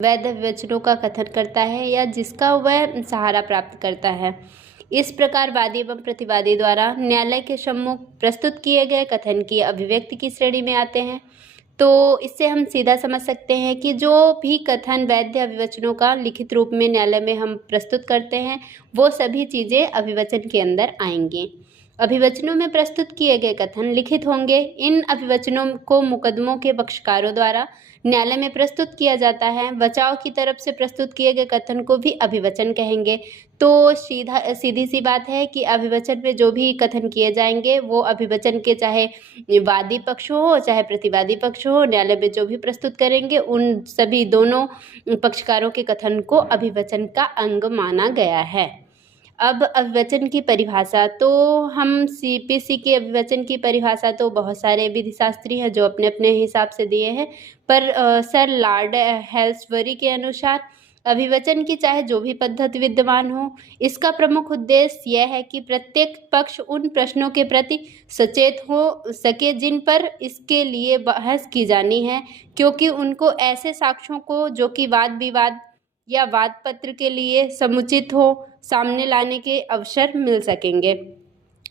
वैध विवचनों का कथन करता है या जिसका वह सहारा प्राप्त करता है। इस प्रकार वादी एवं प्रतिवादी द्वारा न्यायालय के सम्मुख प्रस्तुत किए गए कथन की अभिव्यक्ति की श्रेणी में आते हैं। तो इससे हम सीधा समझ सकते हैं कि जो भी कथन वैध अभिवचनों का लिखित रूप में न्यायालय में हम प्रस्तुत करते हैं वो सभी चीज़ें अभिवचन के अंदर आएंगी। अभिवचनों में प्रस्तुत किए गए कथन लिखित होंगे। इन अभिवचनों को मुकदमों के पक्षकारों द्वारा न्यायालय में प्रस्तुत किया जाता है। बचाव की तरफ से प्रस्तुत किए गए कथन को भी अभिवचन कहेंगे। तो सीधी सी बात है कि अभिवचन में जो भी कथन किए जाएंगे वो अभिवचन के चाहे वादी पक्ष हो चाहे प्रतिवादी पक्ष हो, न्यायालय में जो भी प्रस्तुत करेंगे उन सभी दोनों पक्षकारों के कथन को अभिवचन का अंग माना गया है। अब अभिवचन की परिभाषा, तो हम सीपीसी के अभिवचन की परिभाषा तो बहुत सारे विधिशास्त्री हैं जो अपने अपने हिसाब से दिए हैं, पर सर लॉर्ड हेल्सबरी के अनुसार अभिवचन की चाहे जो भी पद्धति विद्यमान हो, इसका प्रमुख उद्देश्य यह है कि प्रत्येक पक्ष उन प्रश्नों के प्रति सचेत हो सके जिन पर इसके लिए बहस की जानी है, क्योंकि उनको ऐसे साक्ष्यों को जो कि वाद विवाद या वाद पत्र के लिए समुचित हो सामने लाने के अवसर मिल सकेंगे।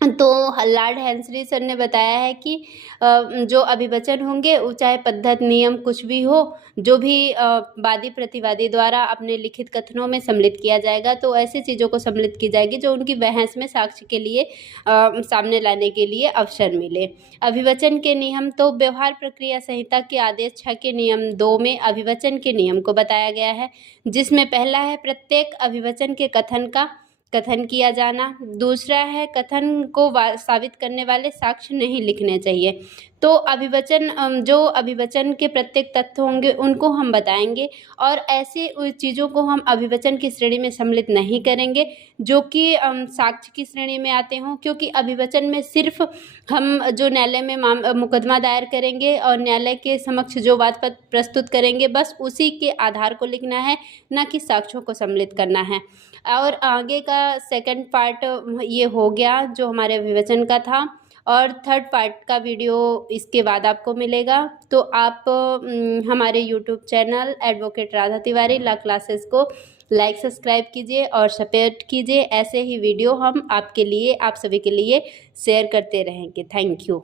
तो लॉर्ड हेल्सबरी सर ने बताया है कि जो अभिवचन होंगे वो चाहे पद्धति नियम कुछ भी हो, जो भी वादी प्रतिवादी द्वारा अपने लिखित कथनों में सम्मिलित किया जाएगा तो ऐसी चीज़ों को सम्मिलित की जाएगी जो उनकी बहस में साक्ष्य के लिए सामने लाने के लिए अवसर मिले। अभिवचन के नियम, तो व्यवहार प्रक्रिया संहिता के आदेश 6 के नियम 2 में अभिवचन के नियम को बताया गया है, जिसमें पहला है प्रत्येक अभिवचन के कथन का कथन किया जाना। दूसरा है कथन को साबित करने वाले साक्ष्य नहीं लिखने चाहिए। तो अभिवचन जो अभिवचन के प्रत्येक तथ्य होंगे उनको हम बताएंगे और ऐसे चीज़ों को हम अभिवचन की श्रेणी में सम्मिलित नहीं करेंगे जो कि साक्ष्य की श्रेणी में आते हों, क्योंकि अभिवचन में सिर्फ हम जो न्यायालय में मुकदमा दायर करेंगे और न्यायालय के समक्ष जो बात प्रस्तुत करेंगे बस उसी के आधार को लिखना है, न कि साक्ष्यों को सम्मिलित करना है। और आगे का सेकंड पार्ट ये हो गया जो हमारे अभिवचन का था, और थर्ड पार्ट का वीडियो इसके बाद आपको मिलेगा। तो आप हमारे YouTube channel advocate Radha Tiwari law classes को लाइक सब्सक्राइब कीजिए और सपोर्ट कीजिए। ऐसे ही वीडियो हम आपके लिए आप सभी के लिए शेयर करते रहेंगे। Thank you.